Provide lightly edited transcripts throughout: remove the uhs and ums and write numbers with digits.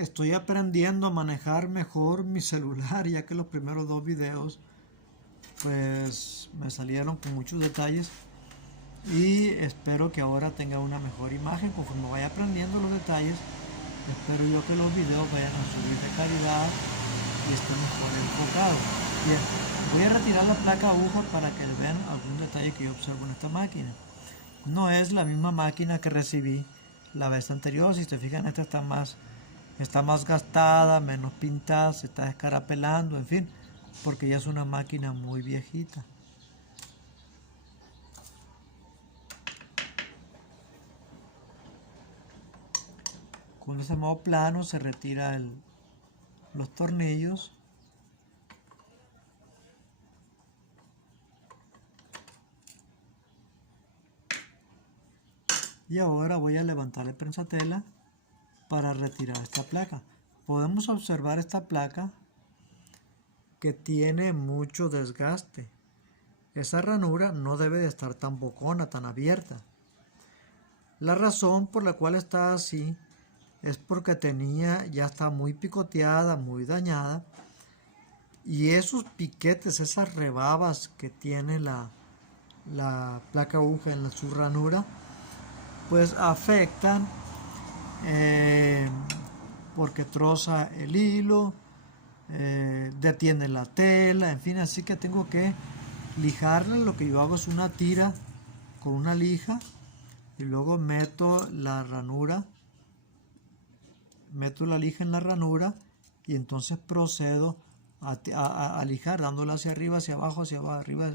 Estoy aprendiendo a manejar mejor mi celular, ya que los primeros dos videos pues me salieron con muchos detalles y espero que ahora tenga una mejor imagen conforme vaya aprendiendo los detalles. Espero yo que los videos vayan a subir de calidad y estén mejor enfocados. Bien, voy a retirar la placa aguja para que vean algún detalle que yo observo en esta máquina. No es la misma máquina que recibí la vez anterior. Si te fijan, esta está más gastada, menos pintada, se está escarapelando, en fin, porque ya es una máquina muy viejita. Con ese modo plano se retira los tornillos. Y ahora voy a levantar el prensatela para retirar esta placa. Podemos observar esta placa que tiene mucho desgaste. Esa ranura no debe de estar tan bocona, tan abierta. La razón por la cual está así es porque ya está muy picoteada, muy dañada, y esos piquetes, esas rebabas que tiene la placa aguja en su ranura, pues afectan porque troza el hilo, detiene la tela, en fin, así que tengo que lijarla. Lo que yo hago es una tira con una lija y luego meto la lija en la ranura y entonces procedo a lijar, dándola hacia arriba, hacia abajo, hacia arriba,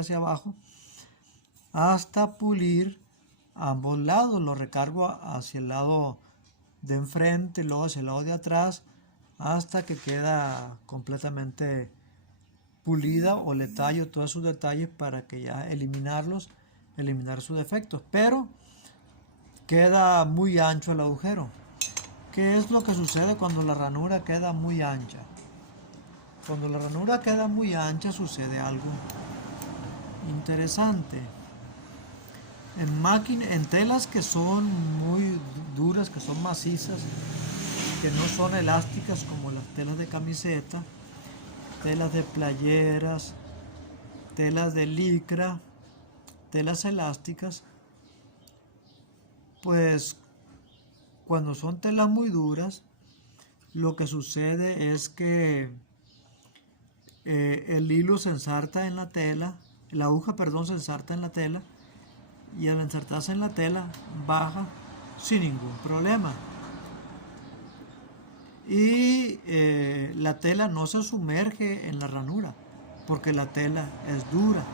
hacia abajo, hasta pulir ambos lados. Lo recargo hacia el lado de enfrente, luego hacia el lado de atrás, hasta que queda completamente pulida, o le tallo todos sus detalles para que ya eliminar sus defectos. Pero queda muy ancho el agujero. ¿Qué es lo que sucede cuando la ranura queda muy ancha? Cuando la ranura queda muy ancha sucede algo interesante. En telas que son muy duras, que son macizas, que no son elásticas como las telas de camiseta, telas de playeras, telas de licra, telas elásticas, pues cuando son telas muy duras, lo que sucede es que el hilo se ensarta en la tela, la aguja, perdón, se ensarta en la tela, y al ensartarse en la tela baja sin ningún problema. Y la tela no se sumerge en la ranura porque la tela es dura,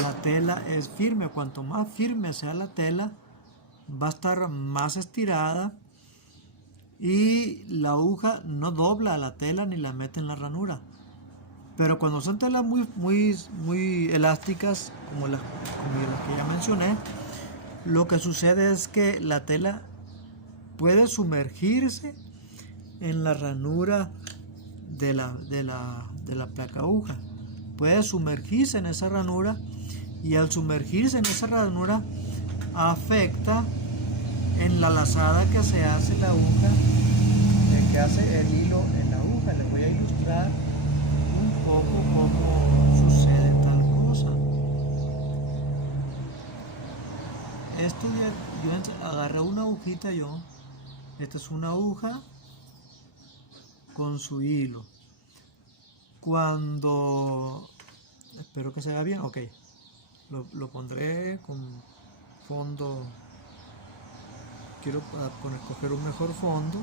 la tela es firme. Cuanto más firme sea la tela, va a estar más estirada y la aguja no dobla la tela ni la mete en la ranura. Pero cuando son telas muy elásticas, como las que ya mencioné, lo que sucede es que la tela puede sumergirse en la ranura de la placa aguja. Puede sumergirse en esa ranura, y al sumergirse en esa ranura afecta en la lazada que se hace la aguja, que hace el hilo en la aguja. Les voy a ilustrar un poco cómo sucede tal cosa. Yo agarré una agujita esta es una aguja con su hilo. Espero que se vea bien, ok, lo pondré con fondo. Quiero coger un mejor fondo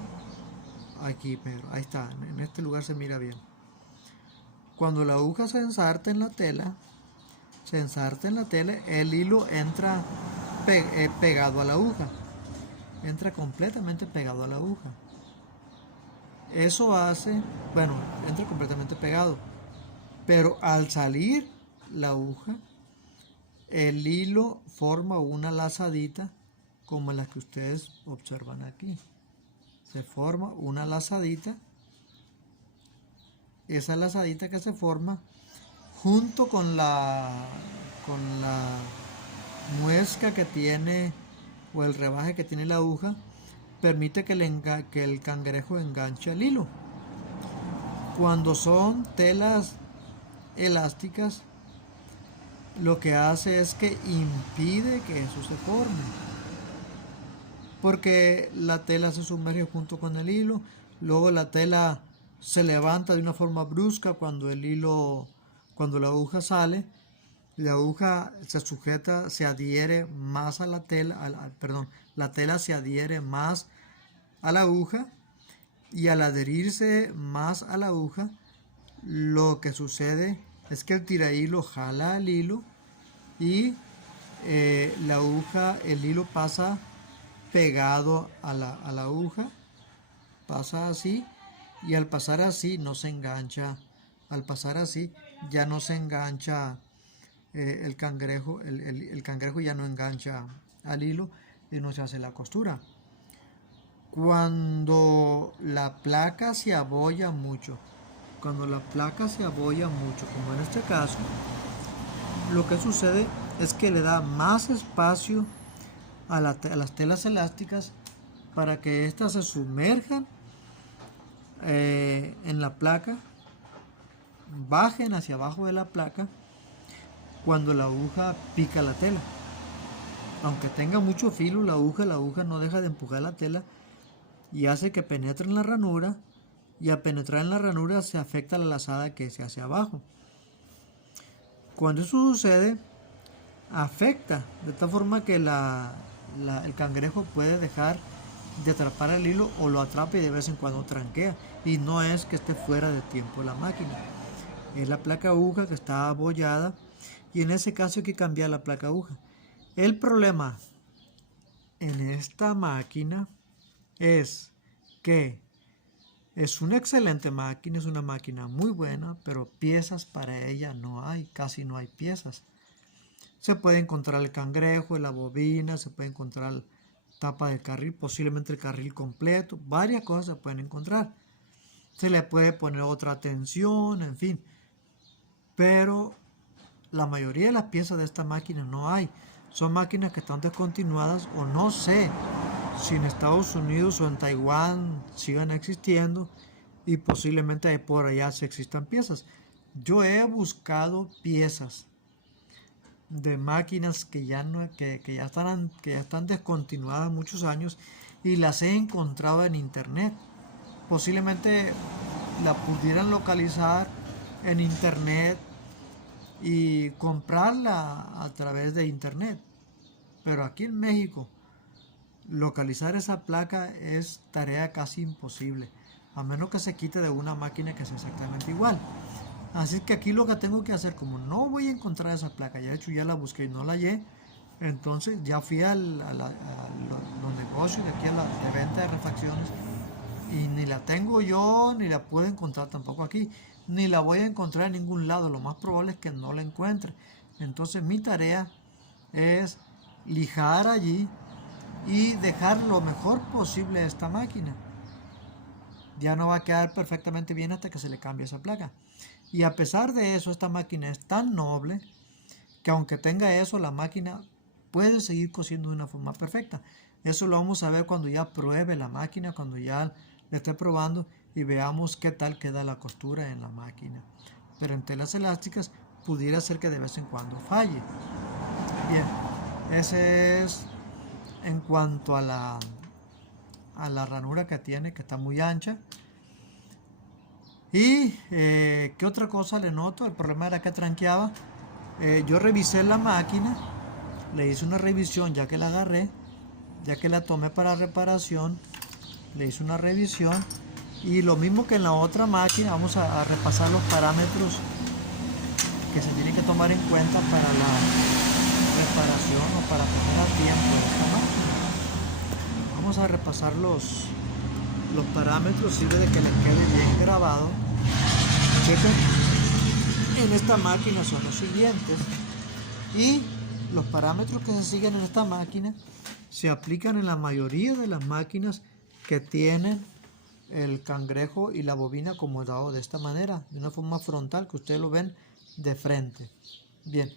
aquí, pero ahí está, en este lugar se mira bien. Cuando la aguja se ensarta en la tela, el hilo entra pegado a la aguja, entra completamente pegado a la aguja. Eso hace, entra completamente pegado, pero al salir la aguja, el hilo forma una lazadita como la que ustedes observan aquí. Se forma una lazadita. Esa lazadita que se forma junto con la muesca que tiene, o el rebaje que tiene la aguja, permite que el cangrejo enganche al hilo. Cuando son telas elásticas, lo que hace es que impide que eso se forme, porque la tela se sumerge junto con el hilo, luego la tela se levanta de una forma brusca cuando la aguja sale, la aguja se sujeta, se adhiere más a la tela, la tela se adhiere más a la aguja, y al adherirse más a la aguja, lo que sucede es que el tirahilo jala el hilo y la aguja, el hilo pasa pegado a la aguja, pasa así, y al pasar así no se engancha, al pasar así ya no se engancha el cangrejo, el cangrejo ya no engancha al hilo y no se hace la costura. Cuando la placa se abolla mucho, como en este caso, lo que sucede es que le da más espacio a las telas elásticas para que éstas se sumerjan en la placa, bajen hacia abajo de la placa cuando la aguja pica la tela. Aunque tenga mucho filo la aguja no deja de empujar la tela y hace que penetre en la ranura, y al penetrar en la ranura se afecta la lazada que se hace abajo. Cuando eso sucede, afecta de tal forma que el cangrejo puede dejar de atrapar el hilo, o lo atrapa y de vez en cuando tranquea, y no es que esté fuera de tiempo la máquina, es la placa aguja que está abollada, y en ese caso hay que cambiar la placa aguja. El problema en esta máquina es que es una excelente máquina, es una máquina muy buena, pero piezas para ella no hay, casi no hay piezas. Se puede encontrar el cangrejo, la bobina, se puede encontrar tapa del carril, posiblemente el carril completo, varias cosas se pueden encontrar. Se le puede poner otra tensión, en fin. Pero la mayoría de las piezas de esta máquina no hay. Son máquinas que están descontinuadas, o no sé si en Estados Unidos o en Taiwán sigan existiendo, y posiblemente por allá sí existan piezas. Yo he buscado piezas de máquinas que ya están descontinuadas muchos años, y las he encontrado en internet. Posiblemente la pudieran localizar en internet y comprarla a través de internet, pero aquí en México localizar esa placa es tarea casi imposible, a menos que se quite de una máquina que sea exactamente igual. Así que aquí lo que tengo que hacer, como no voy a encontrar esa placa, ya de hecho ya la busqué y no la hallé, entonces ya fui a los negocios de aquí, de venta de refacciones, y ni la tengo yo, ni la puedo encontrar tampoco aquí, ni la voy a encontrar en ningún lado. Lo más probable es que no la encuentre. Entonces mi tarea es lijar allí y dejar lo mejor posible esta máquina. Ya no va a quedar perfectamente bien hasta que se le cambie esa placa. Y a pesar de eso, esta máquina es tan noble que aunque tenga eso, la máquina puede seguir cosiendo de una forma perfecta. Eso lo vamos a ver cuando ya pruebe la máquina, cuando ya la esté probando y veamos qué tal queda la costura en la máquina. Pero en telas elásticas pudiera ser que de vez en cuando falle. Bien, ese es en cuanto a la ranura que tiene, que está muy ancha. Y ¿qué otra cosa le noto? El problema era que tranqueaba. Yo revisé la máquina, le hice una revisión ya que la agarré, ya que la tomé para reparación, le hice una revisión, y lo mismo que en la otra máquina, vamos a repasar los parámetros que se tienen que tomar en cuenta para la reparación o para poner a tiempo esta máquina. Vamos a repasar los parámetros, sirve de que les quede bien grabado. Chequen, en esta máquina son los siguientes, y los parámetros que se siguen en esta máquina se aplican en la mayoría de las máquinas que tienen el cangrejo y la bobina acomodado de esta manera, de una forma frontal, que ustedes lo ven de frente. Bien,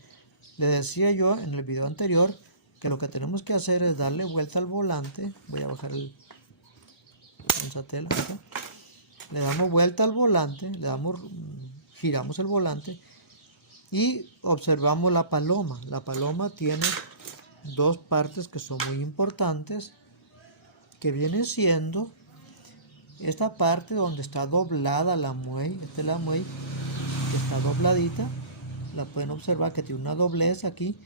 les decía yo en el video anterior que lo que tenemos que hacer es darle vuelta al volante. Voy a bajar el esa tela. ¿Okay? Le damos vuelta al volante, giramos el volante y observamos la paloma. La paloma tiene dos partes que son muy importantes, que viene siendo esta parte donde está doblada la muey. Esta es la muey que está dobladita. La pueden observar que tiene una doblez aquí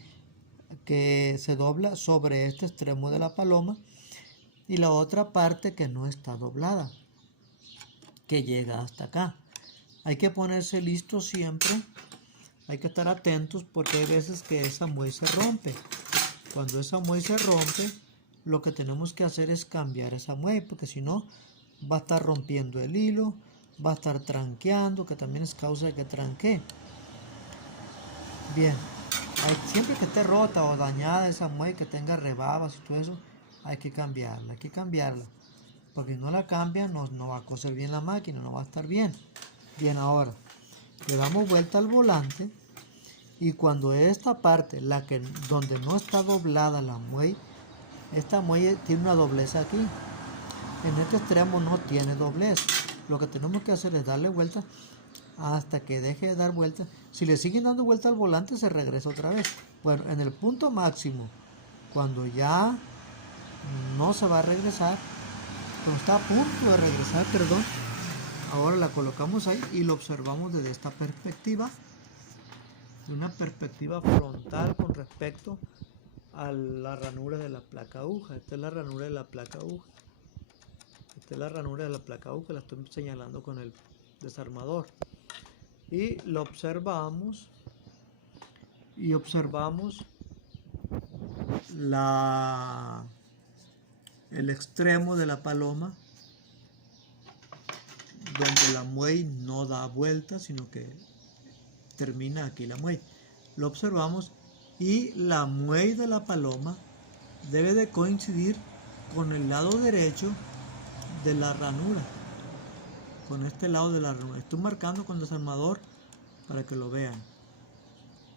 que se dobla sobre este extremo de la paloma, y la otra parte que no está doblada, que llega hasta acá. Hay que ponerse listo siempre, hay que estar atentos porque hay veces que esa muey se rompe. Cuando esa muey se rompe, lo que tenemos que hacer es cambiar esa muey, porque si no va a estar rompiendo el hilo, va a estar tranqueando, que también es causa de que tranquee. Bien, siempre que esté rota o dañada esa muey, que tenga rebabas y todo eso, hay que cambiarla, porque si no la cambian no va a coser bien la máquina, no va a estar bien. Bien, ahora le damos vuelta al volante y cuando esta parte, donde no está doblada la muey, esta muey tiene una doblez aquí, en este extremo no tiene doblez. Lo que tenemos que hacer es darle vuelta hasta que deje de dar vuelta. Si le siguen dando vuelta al volante, se regresa otra vez. Bueno, en el punto máximo, cuando ya no se va a regresar, cuando está a punto de regresar, perdón, ahora la colocamos ahí y lo observamos desde esta perspectiva, de una perspectiva frontal con respecto a la ranura de la placa aguja. Esta es la ranura de la placa aguja. Esta es la ranura de la placa aguja, la estoy señalando con el desarmador. Y lo observamos y observamos el extremo de la paloma, donde la muey no da vuelta, sino que termina aquí la muey. Lo observamos y la muey de la paloma debe de coincidir con el lado derecho de la ranura, con este lado de la ranura. Estoy marcando con el desarmador para que lo vean.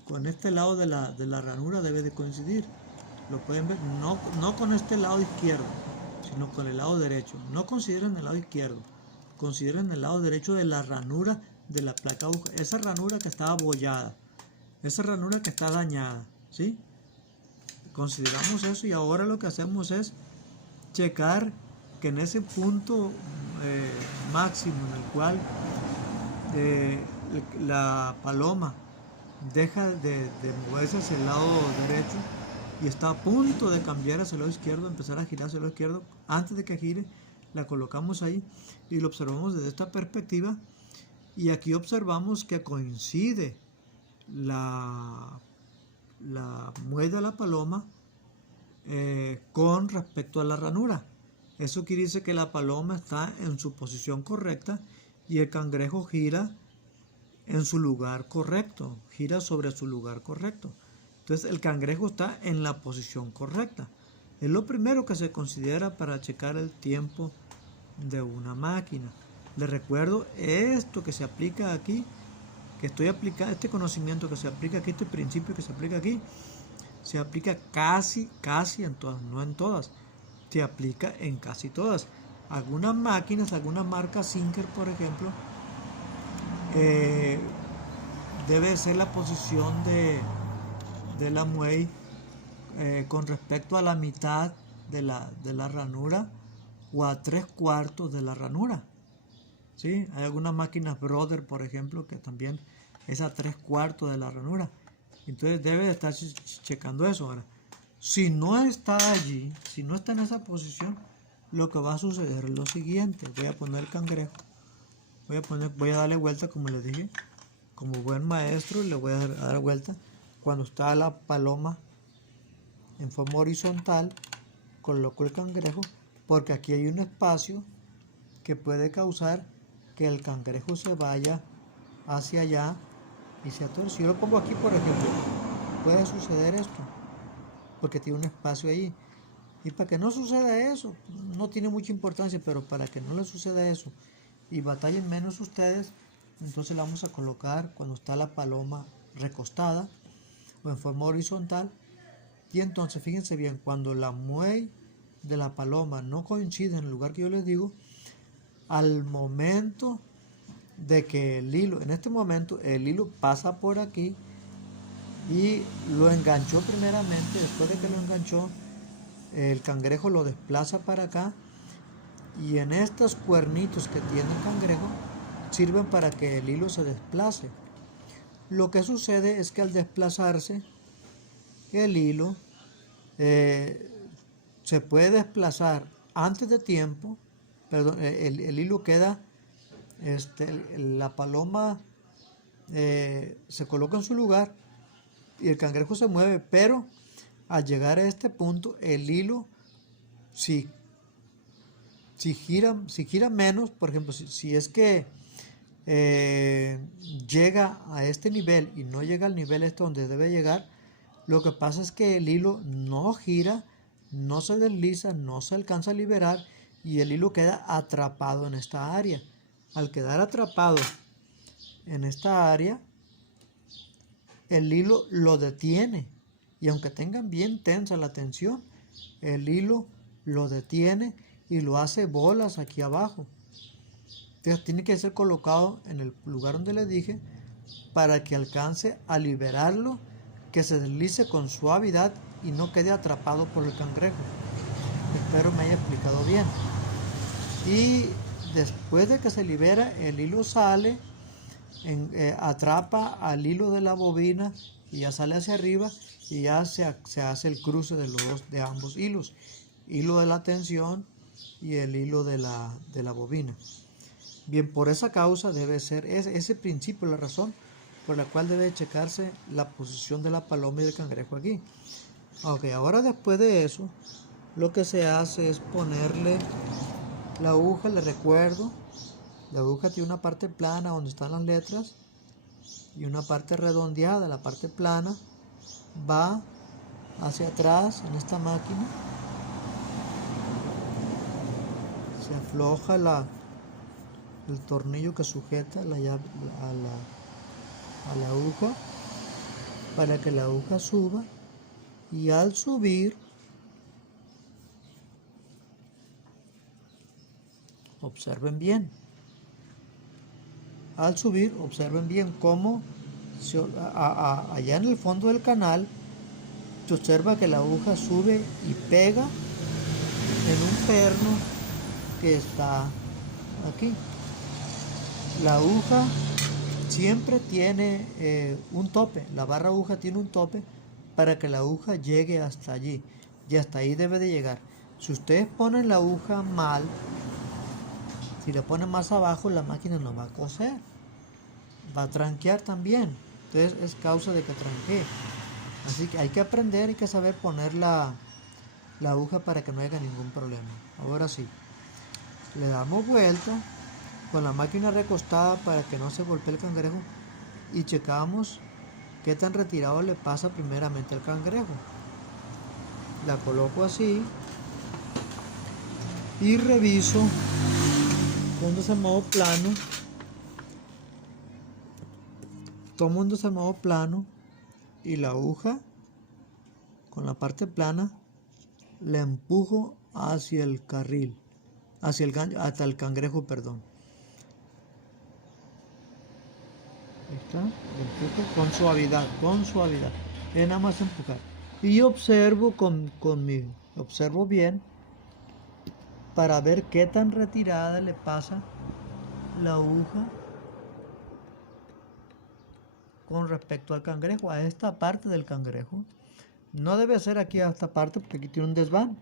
Con este lado de la ranura debe de coincidir. Lo pueden ver, no con este lado izquierdo, sino con el lado derecho. No consideren el lado izquierdo, consideren el lado derecho de la ranura de la placa aguja. Esa ranura que está abollada, esa ranura que está dañada, ¿sí? Consideramos eso y ahora lo que hacemos es checar que en ese punto máximo en el cual la paloma deja de moverse hacia el lado derecho y está a punto de cambiar hacia el lado izquierdo, empezar a girar hacia el lado izquierdo, antes de que gire la colocamos ahí y lo observamos desde esta perspectiva, y aquí observamos que coincide la muey de la paloma con respecto a la ranura. Eso quiere decir que la paloma está en su posición correcta y el cangrejo gira en su lugar correcto, gira sobre su lugar correcto. Entonces el cangrejo está en la posición correcta. Es lo primero que se considera para checar el tiempo de una máquina. Les recuerdo esto que se aplica aquí, que estoy aplicando, este conocimiento que se aplica aquí, este principio que se aplica aquí, se aplica casi en todas, no en todas, se aplica en casi todas. Algunas máquinas, algunas marcas Sinker, por ejemplo, debe ser la posición de la muey con respecto a la mitad de la ranura o a 3/4 de la ranura. ¿Sí? Hay algunas máquinas Brother, por ejemplo, que también es a 3/4 de la ranura. Entonces debe de estar checando eso. Ahora, si no está allí, si no está en esa posición, lo que va a suceder es lo siguiente. Voy a poner el cangrejo. Voy a darle vuelta, como les dije, como buen maestro, le voy a dar vuelta. Cuando está la paloma en forma horizontal, coloco el cangrejo, porque aquí hay un espacio que puede causar que el cangrejo se vaya hacia allá y se atore. Si yo lo pongo aquí, por ejemplo, puede suceder esto, porque tiene un espacio ahí. Y para que no suceda eso, no tiene mucha importancia, pero para que no le suceda eso y batallen menos ustedes, entonces la vamos a colocar cuando está la paloma recostada o en forma horizontal. Y entonces fíjense bien, cuando la muey de la paloma no coincide en el lugar que yo les digo, al momento de que el hilo, en este momento el hilo pasa por aquí y lo enganchó primeramente. Después de que lo enganchó, el cangrejo lo desplaza para acá, y en estos cuernitos que tiene el cangrejo sirven para que el hilo se desplace. Lo que sucede es que al desplazarse el hilo se puede desplazar antes de tiempo, perdón, el hilo queda, la paloma se coloca en su lugar y el cangrejo se mueve, pero al llegar a este punto el hilo, si gira menos, por ejemplo, si es que llega a este nivel y no llega al nivel donde debe llegar, lo que pasa es que el hilo no gira, no se desliza, no se alcanza a liberar y el hilo queda atrapado en esta área. Al quedar atrapado en esta área, el hilo lo detiene, y aunque tengan bien tensa la tensión, el hilo lo detiene y lo hace bolas aquí abajo. Entonces tiene que ser colocado en el lugar donde le dije para que alcance a liberarlo, que se deslice con suavidad y no quede atrapado por el cangrejo. Espero me haya explicado bien. Y después de que se libera, el hilo sale, atrapa al hilo de la bobina y ya sale hacia arriba, y ya se hace el cruce de ambos hilos, hilo de la tensión y el hilo de la bobina. Bien, por esa causa debe ser ese principio la razón por la cual debe checarse la posición de la paloma y del cangrejo aquí. Ok, ahora después de eso, lo que se hace es ponerle la aguja. Le recuerdo, la aguja tiene una parte plana donde están las letras y una parte redondeada. La parte plana va hacia atrás en esta máquina, se afloja el tornillo que sujeta la llave a la aguja para que la aguja suba, y al subir, observen bien, observen bien cómo allá en el fondo del canal se observa que la aguja sube y pega en un perno que está aquí. La aguja siempre tiene un tope, la barra aguja tiene un tope para que la aguja llegue hasta allí, y hasta ahí debe de llegar. Si ustedes ponen la aguja mal, si le ponen más abajo, la máquina no va a coser, va a tranquear también. Entonces es causa de que tranquee. Así que hay que aprender, hay que saber poner la aguja para que no haya ningún problema. Ahora sí, le damos vuelta con la máquina recostada para que no se golpee el cangrejo, y checamos qué tan retirado le pasa primeramente al cangrejo. La coloco así y reviso poniéndose en modo plano. Tomo en modo plano y la aguja con la parte plana la empujo hacia el carril, hacia el gancho, hasta el cangrejo, perdón. Ahí está, lo empujo con suavidad. Es nada más empujar. Y observo observo bien para ver qué tan retirada le pasa la aguja con respecto al cangrejo, a esta parte del cangrejo. No debe ser aquí a esta parte, porque aquí tiene un desván.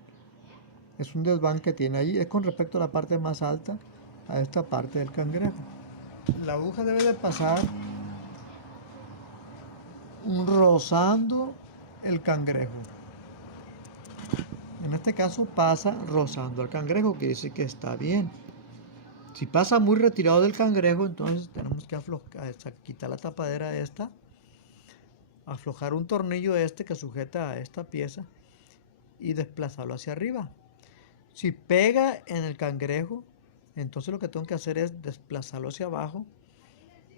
Es un desván que tiene ahí, es con respecto a la parte más alta, a esta parte del cangrejo. La aguja debe de pasar rozando el cangrejo. En este caso pasa rozando al cangrejo, que dice que está bien. Si pasa muy retirado del cangrejo, entonces tenemos que quitar la tapadera esta, aflojar un tornillo que sujeta a esta pieza y desplazarlo hacia arriba. Si pega en el cangrejo, entonces lo que tengo que hacer es desplazarlo hacia abajo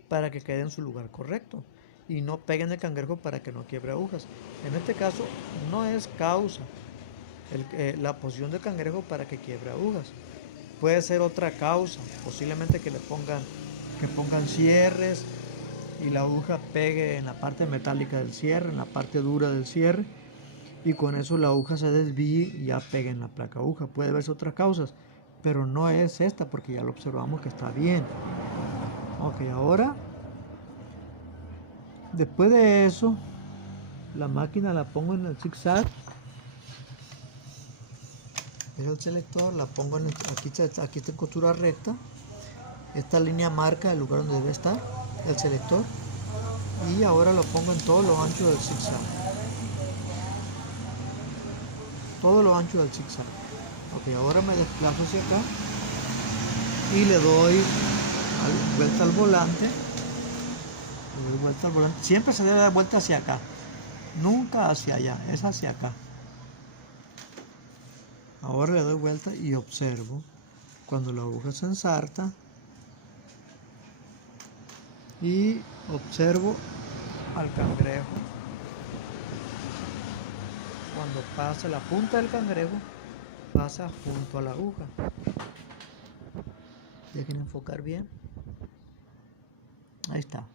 para que quede en su lugar correcto y no pegue en el cangrejo para que no quiebre agujas. En este caso no es causa la posición del cangrejo para que quiebre agujas. Puede ser otra causa, posiblemente que pongan cierres y la aguja pegue en la parte metálica del cierre, en la parte dura del cierre, y con eso la aguja se desvíe y ya pegue en la placa aguja. Puede haber otras causas, pero no es esta porque ya lo observamos que está bien. Ok, ahora, después de eso, la máquina la pongo en el zigzag. Es el selector, la pongo en aquí está en costura recta. Esta línea marca el lugar donde debe estar el selector. Y ahora lo pongo en todo lo ancho del zigzag. Todo lo ancho del zigzag. Ok, ahora me desplazo hacia acá y le doy vuelta al volante. Le doy vuelta al volante. Siempre se debe dar vuelta hacia acá. Nunca hacia allá, es hacia acá. Ahora le doy vuelta y observo cuando la aguja se ensarta y observo al cangrejo. Cuando pasa la punta del cangrejo, pasa junto a la aguja. Dejen enfocar bien. Ahí está.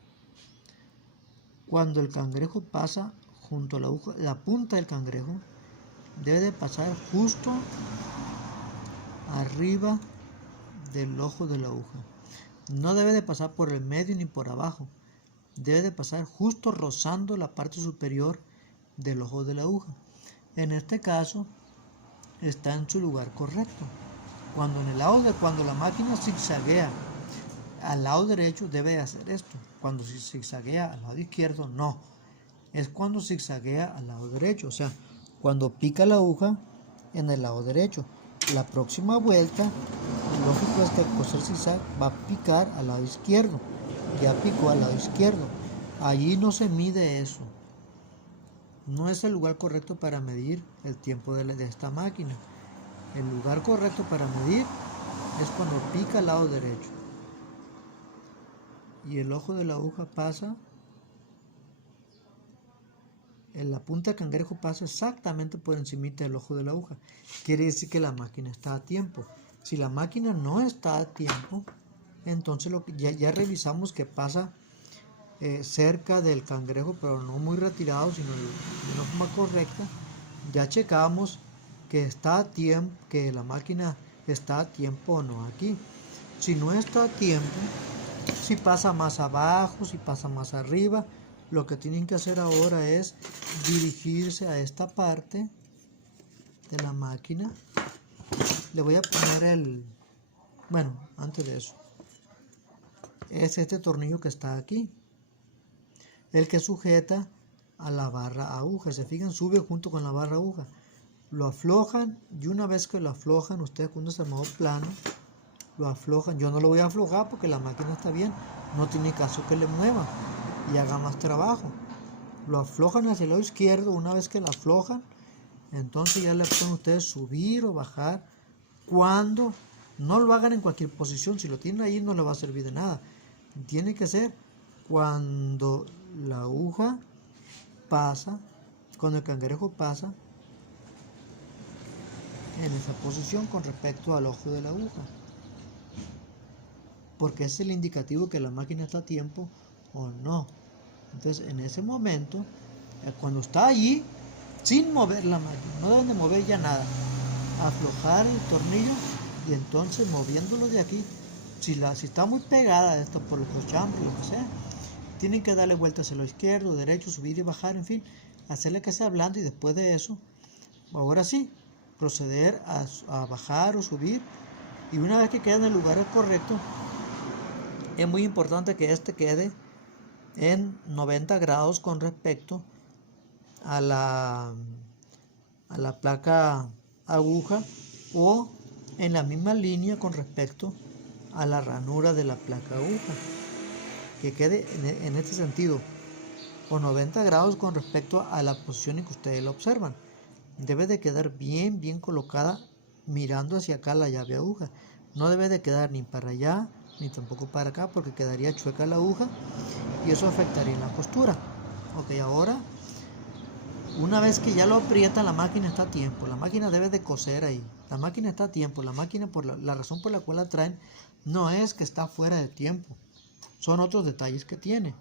Cuando el cangrejo pasa junto a la aguja, la punta del cangrejo debe de pasar justo arriba del ojo de la aguja. No debe de pasar por el medio ni por abajo. Debe de pasar justo rozando la parte superior del ojo de la aguja. En este caso está en su lugar correcto. Cuando la máquina zigzaguea al lado derecho debe de hacer esto. Cuando zigzaguea al lado izquierdo no. Es cuando zigzaguea al lado derecho. O sea, cuando pica la aguja en el lado derecho. La próxima vuelta, lógico es que al coser zigzag va a picar al lado izquierdo. Ya picó al lado izquierdo. Allí no se mide eso. No es el lugar correcto para medir el tiempo de esta máquina. El lugar correcto para medir es cuando pica al lado derecho. Y el ojo de la aguja pasa, en la punta del cangrejo pasa exactamente por encima del ojo de la aguja. Quiere decir que la máquina está a tiempo. Si la máquina no está a tiempo, entonces ya revisamos que pasa cerca del cangrejo, pero no muy retirado, sino de una forma correcta. Ya checamos que está a tiempo, que la máquina está a tiempo o no aquí. Si no está a tiempo, si pasa más abajo, si pasa más arriba, lo que tienen que hacer ahora es dirigirse a esta parte de la máquina. Le voy a poner bueno, antes de eso, es este tornillo que está aquí, el que sujeta a la barra aguja. Se fijan, sube junto con la barra aguja. Lo aflojan y una vez que lo aflojan, ustedes cuando se modo plano, lo aflojan. Yo no lo voy a aflojar porque la máquina está bien. No tiene caso que le mueva y haga más trabajo. Lo aflojan hacia el lado izquierdo. Una vez que lo aflojan, entonces ya le pueden ustedes subir o bajar. Cuando no lo hagan en cualquier posición, si lo tienen ahí no le va a servir de nada. Tiene que ser cuando la aguja pasa, cuando el cangrejo pasa en esa posición con respecto al ojo de la aguja, porque es el indicativo que la máquina está a tiempo o no. Entonces en ese momento, cuando está allí, sin mover la máquina, no deben de mover ya nada, aflojar el tornillo y entonces moviéndolo de aquí, si está muy pegada esto por el cochambre, lo que sea, tienen que darle vueltas hacia lo izquierdo, derecho, subir y bajar, en fin, hacerle que sea blando, y después de eso, ahora sí, proceder a bajar o subir, y una vez que quede en el lugar correcto, es muy importante que este quede en 90 grados con respecto a la placa aguja, o en la misma línea con respecto a la ranura de la placa aguja, que quede en este sentido, o 90 grados con respecto a la posición en que ustedes la observan. Debe de quedar bien colocada mirando hacia acá la llave aguja. No debe de quedar ni para allá ni tampoco para acá, porque quedaría chueca la aguja y eso afectaría en la costura. Ok, ahora Una vez que ya lo aprieta, la máquina está a tiempo. La máquina debe de coser ahí. La máquina está a tiempo. La máquina, por la razón por la cual la traen, no es que está fuera de tiempo. Son otros detalles que tiene.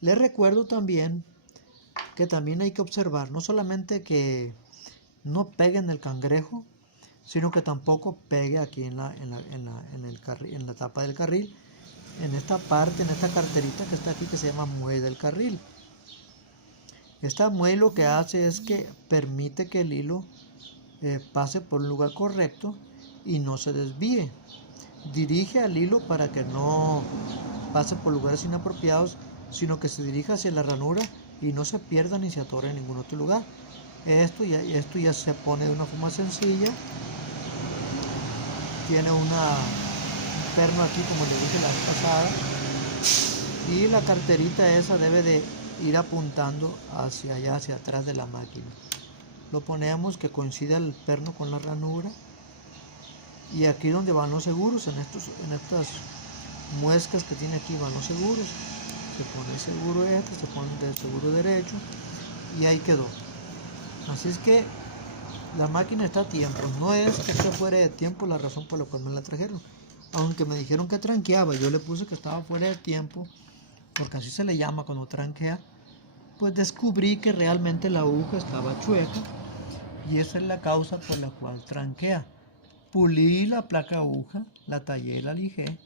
Les recuerdo también que también hay que observar, no solamente que no pegue en el cangrejo, sino que tampoco pegue aquí en la tapa del carril, en esta parte, en esta carterita que está aquí, que se llama muelle del carril. Esta muelle lo que hace es que permite que el hilo pase por un lugar correcto y no se desvíe. Dirige al hilo para que no pase por lugares inapropiados, sino que se dirija hacia la ranura y no se pierda ni se atore en ningún otro lugar. Esto ya se pone de una forma sencilla. Tiene un perno aquí, como le dije la vez pasada, y la carterita esa debe de ir apuntando hacia allá, hacia atrás de la máquina. Lo ponemos que coincida el perno con la ranura, y aquí donde van los seguros, en estas muescas que tiene aquí van los seguros. Se pone el seguro se pone el seguro derecho y ahí quedó. Así es que la máquina está a tiempo, no es que esté fuera de tiempo la razón por la cual me la trajeron. Aunque me dijeron que tranqueaba, yo le puse que estaba fuera de tiempo, porque así se le llama cuando tranquea. Pues descubrí que realmente la aguja estaba chueca y esa es la causa por la cual tranquea. Pulí la placa aguja, la tallé, la lijé,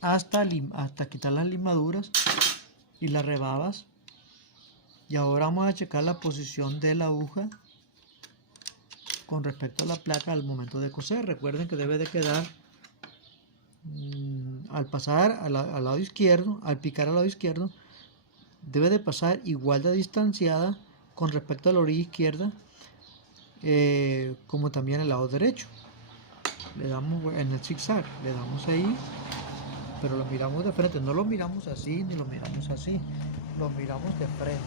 hasta quitar las limaduras y las rebabas. Y ahora vamos a checar la posición de la aguja con respecto a la placa al momento de coser. Recuerden que debe de quedar al pasar al lado izquierdo, al picar al lado izquierdo, debe de pasar igual de distanciada con respecto a la orilla izquierda como también al lado derecho. Le damos en el zigzag, le damos ahí, pero lo miramos de frente, no lo miramos así ni lo miramos así, lo miramos de frente.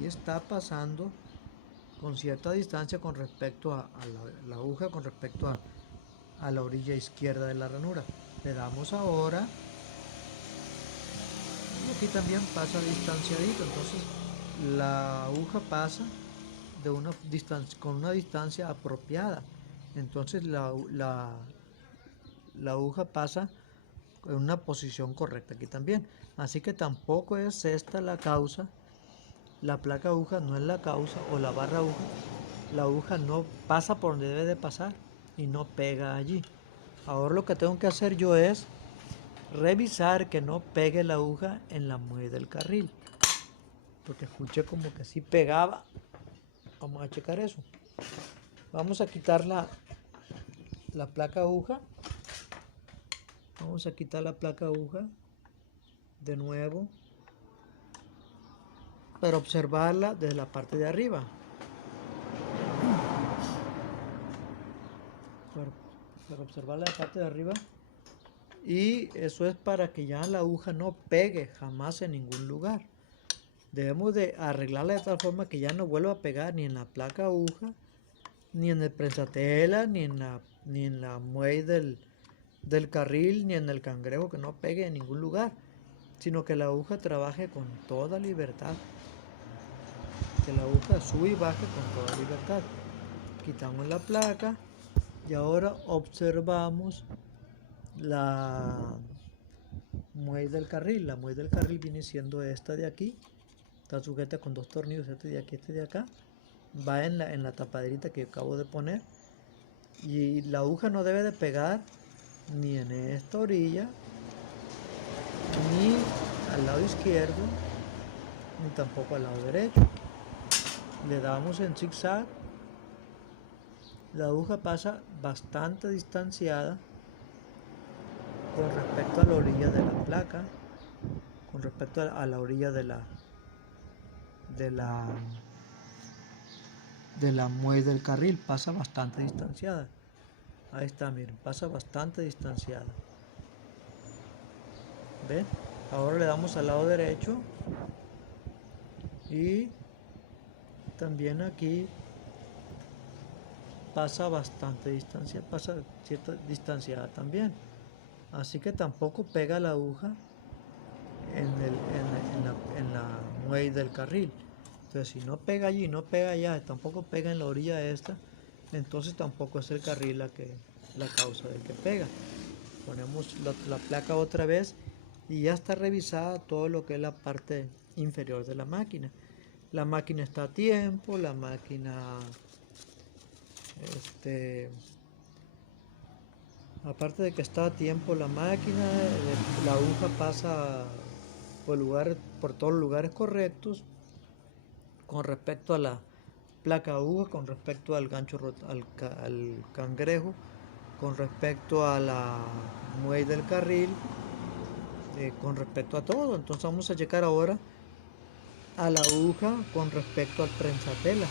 Ahí está pasando con cierta distancia con respecto a la aguja, con respecto a la orilla izquierda de la ranura. Le damos ahora y aquí también pasa distanciadito, entonces la aguja pasa de una distancia, con una distancia apropiada. Entonces la aguja pasa en una posición correcta aquí también. Así que tampoco es esta la causa. La placa aguja no es la causa, o la barra aguja. La aguja no pasa por donde debe de pasar y no pega allí. Ahora lo que tengo que hacer yo es revisar que no pegue la aguja en la muelle del carril, porque escuché como que sí pegaba. Vamos a checar eso. Vamos a quitar la placa aguja. Vamos a quitar la placa aguja de nuevo, pero observarla desde la parte de arriba. Para observarla de la parte de arriba. Y eso es para que ya la aguja no pegue jamás en ningún lugar. Debemos de arreglarla de tal forma que ya no vuelva a pegar ni en la placa aguja, ni en el prensatela, ni en la muelle del carril, ni en el cangrejo, que no pegue en ningún lugar, sino que la aguja trabaje con toda libertad. Que la aguja sube y baje con toda libertad. Quitamos la placa y ahora observamos la muelle del carril. La muelle del carril viene siendo esta de aquí. Está sujeta con dos tornillos, este de aquí, este de acá. Va en la tapaderita que acabo de poner. Y la aguja no debe de pegar ni en esta orilla, ni al lado izquierdo, ni tampoco al lado derecho. Le damos en zigzag. La aguja pasa bastante distanciada con respecto a la orilla de la placa, con respecto a la orilla de la muelle del carril, pasa bastante distanciada. Ahí está, miren, pasa bastante distanciada. ¿Ven? Ahora le damos al lado derecho y también aquí pasa bastante distancia, pasa cierta distanciada también. Así que tampoco pega la aguja en la muelle del carril. Entonces si no pega allí, no pega allá, tampoco pega en la orilla esta, entonces tampoco es el carril la causa del que pega. Ponemos la placa otra vez y ya está revisada todo lo que es la parte inferior de la máquina. La máquina está a tiempo, la máquina aparte de que está a tiempo la máquina, la aguja pasa por todos los lugares correctos con respecto a la placa aguja, con respecto al gancho al cangrejo, con respecto a la muelle del carril, con respecto a todo. Entonces vamos a checar ahora a la aguja con respecto al prensatela.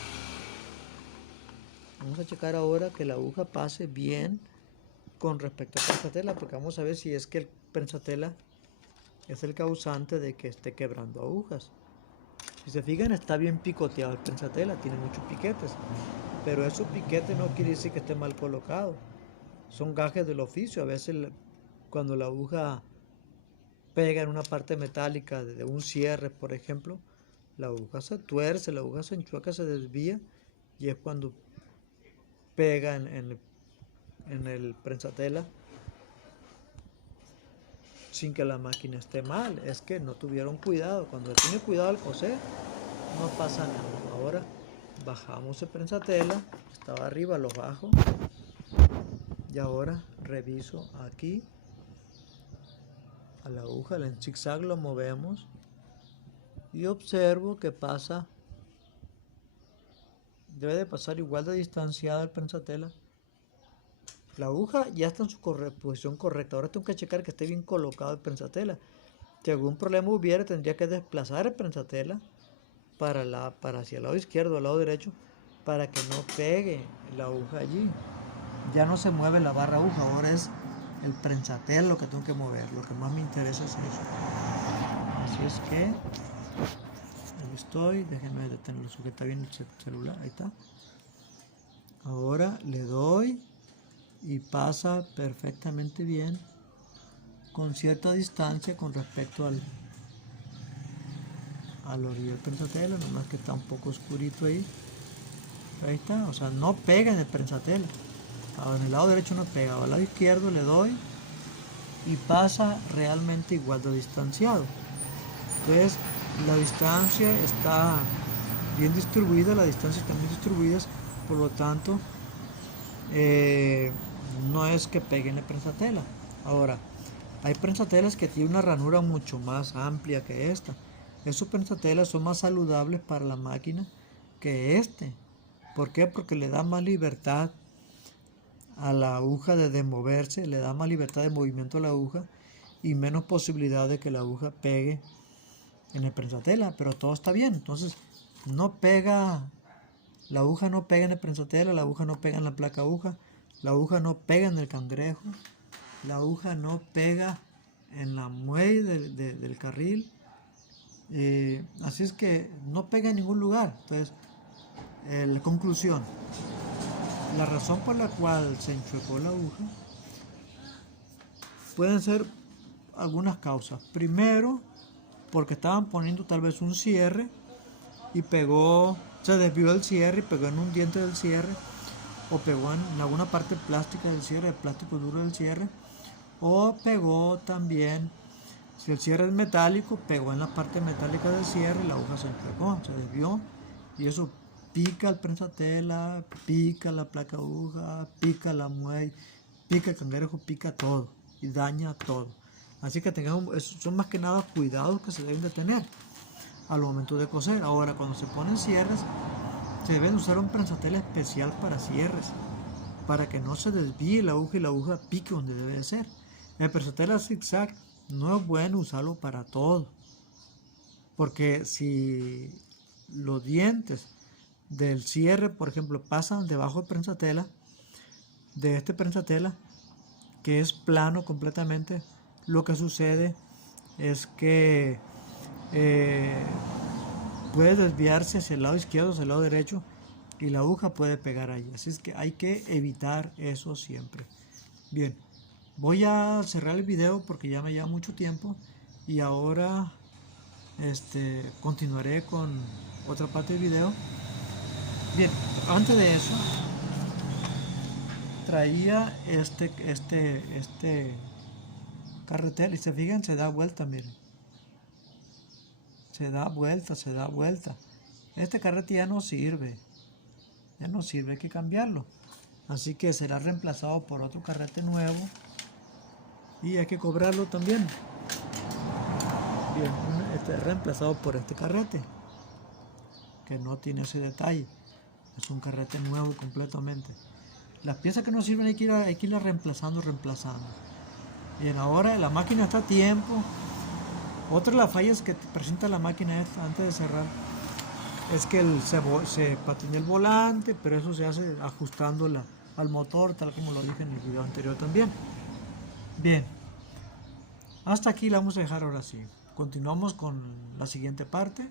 Vamos a checar ahora que la aguja pase bien con respecto al prensatela, porque vamos a ver si es que el prensatela es el causante de que esté quebrando agujas. Si se fijan, está bien picoteado el prensatela, tiene muchos piquetes, pero esos piquetes no quiere decir que esté mal colocado, son gajes del oficio. A veces cuando la aguja pega en una parte metálica de un cierre, por ejemplo, la aguja se tuerce, la aguja se enchueca, se desvía, y es cuando pega en el prensatela sin que la máquina esté mal. Es que no tuvieron cuidado. Cuando tiene cuidado al coser, no pasa nada. Ahora bajamos el prensatela, estaba arriba, lo bajo, y ahora reviso aquí a la aguja, en zigzag lo movemos y observo que pasa, debe de pasar igual de distanciada el prensatela. La aguja ya está en su posición correcta. Ahora tengo que checar que esté bien colocado el prensatela. Si algún problema hubiera, tendría que desplazar el prensatela para hacia el lado izquierdo o el lado derecho, para que no pegue la aguja allí. Ya no se mueve la barra aguja, ahora es el prensatela lo que tengo que mover. Lo que más me interesa es eso. Así es que ahí estoy. Déjenme detenerlo, sujeta bien el celular. Ahí está. Ahora le doy y pasa perfectamente bien, con cierta distancia con respecto al orilla del prensatela, nomás que está un poco oscurito ahí. Ahí está, o sea, no pega en el prensatela. En el lado derecho no pega, al lado izquierdo le doy y pasa realmente igual de distanciado. Entonces la distancia está bien distribuida, las distancias están bien distribuidas, por lo tanto no es que peguen el prensatela. Ahora, hay prensatelas que tienen una ranura mucho más amplia que esta. Esos prensatelas son más saludables para la máquina que este. ¿Por qué? Porque le da más libertad a la aguja de moverse, le da más libertad de movimiento a la aguja y menos posibilidad de que la aguja pegue en el prensatela, pero todo está bien. Entonces no pega, la aguja no pega en el prensatela, la aguja no pega en la placa aguja, la aguja no pega en el cangrejo, la aguja no pega en la muelle del carril, así es que no pega en ningún lugar. Entonces, la conclusión, la razón por la cual se enchuecó la aguja pueden ser algunas causas. Primero, porque estaban poniendo tal vez un cierre y pegó, se desvió el cierre y pegó en un diente del cierre, o pegó en alguna parte plástica del cierre, el plástico duro del cierre, o pegó también, si el cierre es metálico, pegó en la parte metálica del cierre y la aguja se enchuecó, se desvió, y eso pica el prensatela, pica la placa aguja, pica la muelle, pica el cangrejo, pica todo y daña todo. Así que tengamos, son más que nada cuidados que se deben de tener al momento de coser. Ahora, cuando se ponen cierres, se debe usar un prensatela especial para cierres, para que no se desvíe la aguja y la aguja pique donde debe de ser. El prensatela zigzag no es bueno usarlo para todo, porque si los dientes del cierre, por ejemplo, pasan debajo del prensatela, de este prensatela, que es plano completamente, lo que sucede es que puede desviarse hacia el lado izquierdo, hacia el lado derecho, y la aguja puede pegar ahí. Así es que hay que evitar eso siempre. Bien, voy a cerrar el video porque ya me lleva mucho tiempo, y ahora continuaré con otra parte del video. Bien, antes de eso traía este carretel y se fijan, se da vuelta, miren, se da vuelta. Este carrete ya no sirve, hay que cambiarlo, así que será reemplazado por otro carrete nuevo y hay que cobrarlo también. Bien, reemplazado por este carrete que no tiene ese detalle, es un carrete nuevo completamente. Las piezas que no sirven hay que irlas reemplazando. Bien, ahora la máquina está a tiempo. Otra de las fallas que presenta la máquina antes de cerrar es que se patina el volante, pero eso se hace ajustándola al motor, tal como lo dije en el video anterior también. Bien, hasta aquí la vamos a dejar ahora sí. Continuamos con la siguiente parte.